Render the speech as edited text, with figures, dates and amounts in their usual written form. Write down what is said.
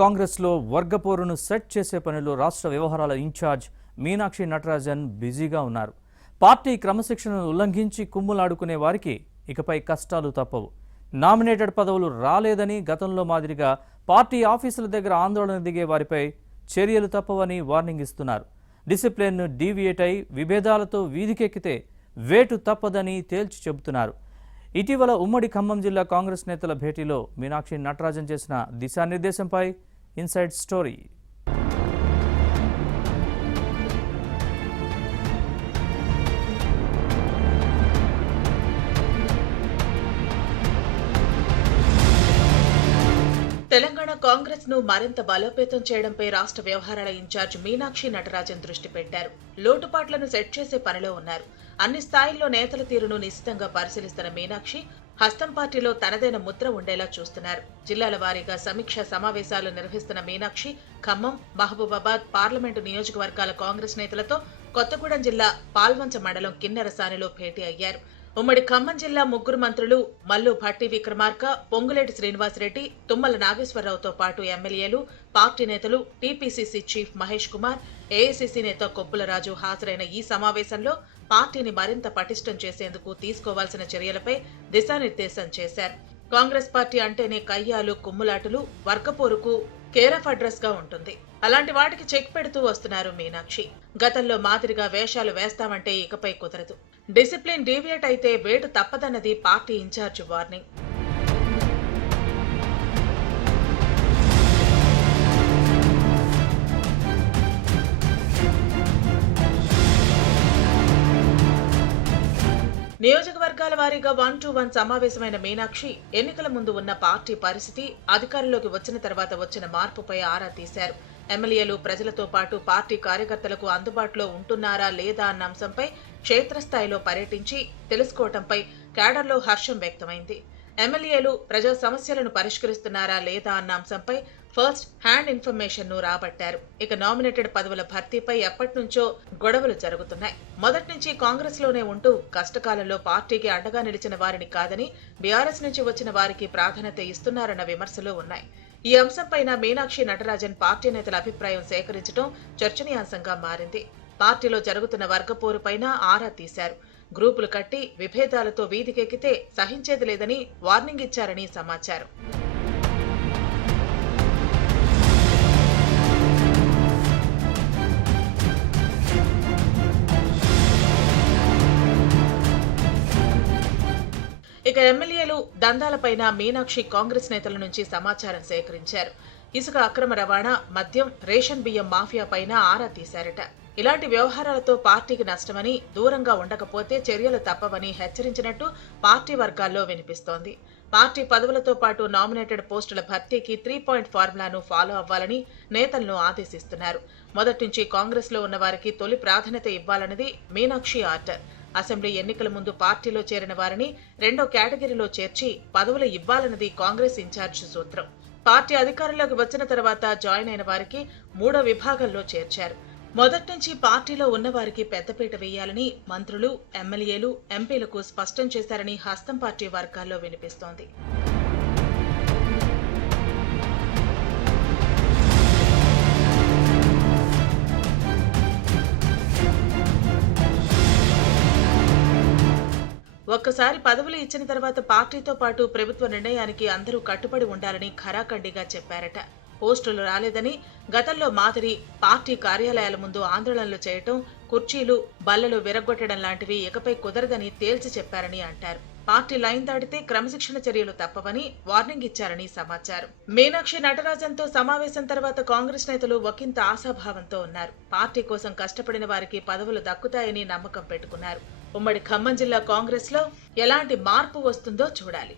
కాంగ్రెస్లో వర్గపోరును సెట్ చేసే పనిలో రాష్ట్ర వ్యవహారాల ఇన్ఛార్జ్ మీనాక్షి నటరాజన్ బిజీగా ఉన్నారు. పార్టీ క్రమశిక్షణను ఉల్లంఘించి కుమ్ములాడుకునే వారికి ఇకపై కష్టాలు తప్పవు. నామినేటెడ్ పదవులు రాలేదని గతంలో మాదిరిగా పార్టీ ఆఫీసుల దగ్గర ఆందోళన దిగే వారిపై చర్యలు తప్పవని వార్నింగ్ ఇస్తున్నారు. డిసిప్లిన్ డీవియేట్ అయి విభేదాలతో వీధికెక్కితే వేటు తప్పదని తేల్చి చెబుతున్నారు. ఇటీవల ఉమ్మడి ఖమ్మం జిల్లా కాంగ్రెస్ నేతల భేటీలో మీనాక్షి నటరాజన్ చేసిన దిశానిర్దేశంపై ఇన్సైడ్ స్టోరీ. తెలంగాణ కాంగ్రెస్ ను మరింత బలోపేతం చేయడంపై రాష్ట్ర వ్యవహారాల ఇన్ఛార్జ్ మీనాక్షి నటరాజన్ దృష్టి పెట్టారు. లోటుపాట్లను సెట్ చేసే పనిలో ఉన్నారు. అన్ని స్థాయిల్లో నేతల తీరును నిశితంగా పరిశీలిస్తున్న మీనాక్షి హస్తం పార్టీలో తనదైన ముద్ర ఉండేలా చూస్తున్నారు. జిల్లాల వారీగా సమీక్ష సమావేశాలు నిర్వహిస్తున్న మీనాక్షి ఖమ్మం, మహబూబాబాద్ పార్లమెంటు నియోజకవర్గాల కాంగ్రెస్ నేతలతో కొత్తగూడెం జిల్లా పాల్వంచ మండలం కిన్నెరసానిలో భేటీ అయ్యారు. ఉమ్మడి ఖమ్మం జిల్లా ముగ్గురు మంత్రులు మల్లు భట్టి విక్రమార్క, పొంగులేటి శ్రీనివాసరెడ్డి, తుమ్మల నాగేశ్వరరావుతో పాటు ఎమ్మెల్యేలు, పార్టీ నేతలు, TPCC chief Mahesh Kumar, AICC నేత కొప్పులరాజు హాజరైన ఈ సమావేశంలో పార్టీని మరింత పటిష్టం చేసేందుకు తీసుకోవాల్సిన చర్యలపై దిశానిర్దేశం చేశారు. కాంగ్రెస్ పార్టీ అంటేనే కయ్యాలు, కుమ్ములాటలు, వర్గపోరుకు కేర్ ఆఫ్ అడ్రస్ గా ఉంటుంది. అలాంటి వాటికి చెక్ పెడుతూ వస్తున్నారు మీనాక్షి. గతంలో మాదిరిగా వేషాలు వేస్తామంటే ఇకపై కుదరదు. డిసిప్లిన్ డీవియేట్ అయితే వేటు తప్పదన్నది పార్టీ ఇన్ఛార్జ్ వార్నింగ్. నియోజకవర్గాల వారీగా 1-to-1 సమావేశమైన మీనాక్షి ఎన్నికల ముందు ఉన్న పార్టీ పరిస్థితి, అధికారంలోకి వచ్చిన తర్వాత వచ్చిన మార్పుపై ఆరా తీశారు. ఎమ్మెల్యేలు ప్రజలతో పాటు పార్టీ కార్యకర్తలకు అందుబాటులో ఉంటున్నారా లేదా అన్న అంశంపై క్షేత్రస్థాయిలో పర్యటించి తెలుసుకోవడంపై క్యాడర్లో హర్షం వ్యక్తమైంది. ఎమ్మెల్యేలు ప్రజా సమస్యలను పరిష్కరిస్తున్నారా లేదా అన్న అంశంపై ఫస్ట్ హ్యాండ్ ఇన్ఫర్మేషన్ ను రాబట్టారు. ఇక నామినేటెడ్ పదవుల భర్తీపై ఎప్పటినుంచో గొడవలు జరుగుతున్నాయి. మొదటి నుంచి కాంగ్రెస్ లోనే ఉంటూ కష్టకాలంలో పార్టీకి అండగా నిలిచిన వారిని కాదని బీఆర్ఎస్ నుంచి వచ్చిన వారికి ప్రాధాన్యత ఇస్తున్నారన్న విమర్శలు ఉన్నాయి. ఈ అంశంపైన మీనాక్షి నటరాజన్ పార్టీ నేతల అభిప్రాయం సేకరించడం చర్చనీయాంశంగా మారింది. పార్టీలో జరుగుతున్న వర్గపోరుపైన ఆరా తీశారు. గ్రూపులు కట్టి విభేదాలతో వీధికెక్కితే సహించేది లేదని వార్నింగ్ ఇచ్చారని సమాచారం. ఇక ఎమ్మెల్యేలు దందాలపైన మీనాక్షి కాంగ్రెస్ నేతల నుంచి సమాచారం సేకరించారు. ఇసుక అక్రమ రవాణా, మద్యం, రేషన్ బియ్యం మాఫియా పైన ఆరా తీశారట. ఇలాంటి వ్యవహారాలతో పార్టీకి నష్టమని, దూరంగా ఉండకపోతే చర్యలు తప్పవని హెచ్చరించినట్టు పార్టీ వర్గాల్లో వినిపిస్తోంది. పార్టీ పదవులతో పాటు నామినేటెడ్ పోస్టుల భర్తీకి 3-point ఫార్ములాను ఫాలో అవ్వాలని నేతలను ఆదేశిస్తున్నారు. మొదటి నుంచి కాంగ్రెస్ లో ఉన్న వారికి తొలి ప్రాధాన్యత ఇవ్వాలన్నది మీనాక్షి ఆర్డర్. అసెంబ్లీ ఎన్నికల ముందు పార్టీలో చేరిన వారిని రెండో కేటగిరీలో చేర్చి పదవులు ఇవ్వాలన్నది కాంగ్రెస్ ఇన్ఛార్జ్ సూత్రం. పార్టీ అధికారంలోకి వచ్చిన తర్వాత జాయిన్ అయిన వారికి మూడో విభాగంలో చేర్చారు. మొదటి నుంచి పార్టీలో ఉన్న వారికి పెద్దపీట వేయాలని మంత్రులు, ఎమ్మెల్యేలు, ఎంపీలకు స్పష్టం చేశారని హస్తం పార్టీ వర్గాల్లో వినిపిస్తోంది. ఒక్కసారి పదవులు ఇచ్చిన తర్వాత పార్టీతో పాటు ప్రభుత్వ నిర్ణయానికి అందరూ కట్టుబడి ఉండాలని ఖరాఖండిగా చెప్పారట. పోస్టులు రాలేదని గతంలో మాదిరి పార్టీ కార్యాలయాల ముందు ఆందోళనలు చేయటం, కుర్చీలు, బల్లలు విరగొట్టడం లాంటివి ఇకపై కుదరదని తేల్చి చెప్పారని అంటారు. పార్టీ లైన్ దాటితే క్రమశిక్షణ చర్యలు తప్పవని వార్నింగ్ ఇచ్చారని సమాచారం. మీనాక్షి నటరాజన్ తో సమావేశం తర్వాత కాంగ్రెస్ నేతలు ఒకంత ఆశాభావంతో ఉన్నారు. పార్టీ కోసం కష్టపడిన వారికి పదవులు దక్కుతాయని నమ్మకం పెట్టుకున్నారు. ఉమ్మడి ఖమ్మం జిల్లా కాంగ్రెస్ లో ఎలాంటి మార్పు వస్తుందో చూడాలి.